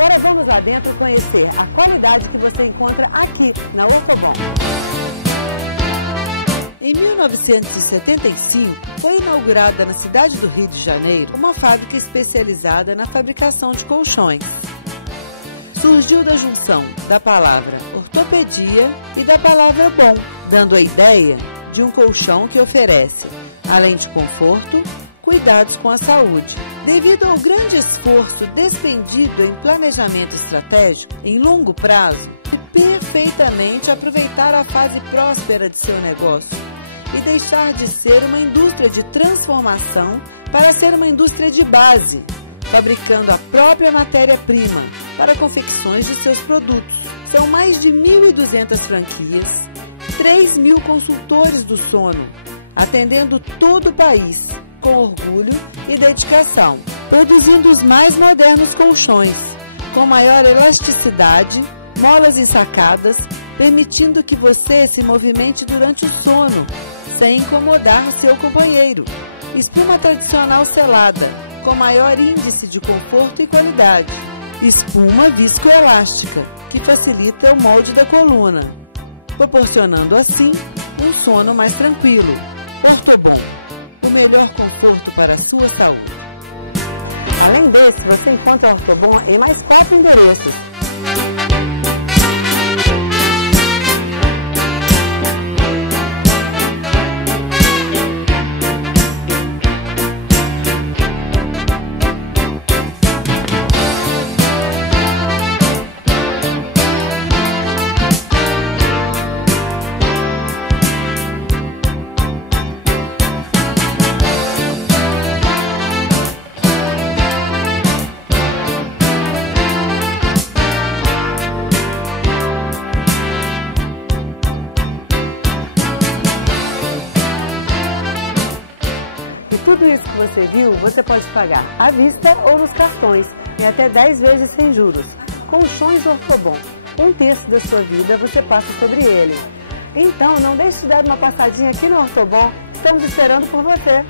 Agora vamos lá dentro conhecer a qualidade que você encontra aqui na Ortobon. Em 1975, foi inaugurada na cidade do Rio de Janeiro uma fábrica especializada na fabricação de colchões. Surgiu da junção da palavra ortopedia e da palavra bom, dando a ideia de um colchão que oferece, além de conforto, cuidados com a saúde. Devido ao grande esforço despendido em planejamento estratégico em longo prazo, e perfeitamente aproveitar a fase próspera de seu negócio e deixar de ser uma indústria de transformação para ser uma indústria de base, fabricando a própria matéria-prima para confecções de seus produtos. São mais de 1.200 franquias, 3.000 consultores do sono, atendendo todo o país, com orgulho e dedicação, produzindo os mais modernos colchões, com maior elasticidade, molas ensacadas, permitindo que você se movimente durante o sono, sem incomodar o seu companheiro. Espuma tradicional selada, com maior índice de conforto e qualidade. Espuma viscoelástica, que facilita o molde da coluna, proporcionando assim um sono mais tranquilo. Ortobon, o melhor conforto para a sua saúde. Além desse, você encontra a Ortobon em mais 4 endereços. Tudo isso que você viu, você pode pagar à vista ou nos cartões, em até 10 vezes sem juros. Colchões Ortobon, 1/3 da sua vida você passa sobre ele. Então, não deixe de dar uma passadinha aqui no Ortobon, estamos esperando por você.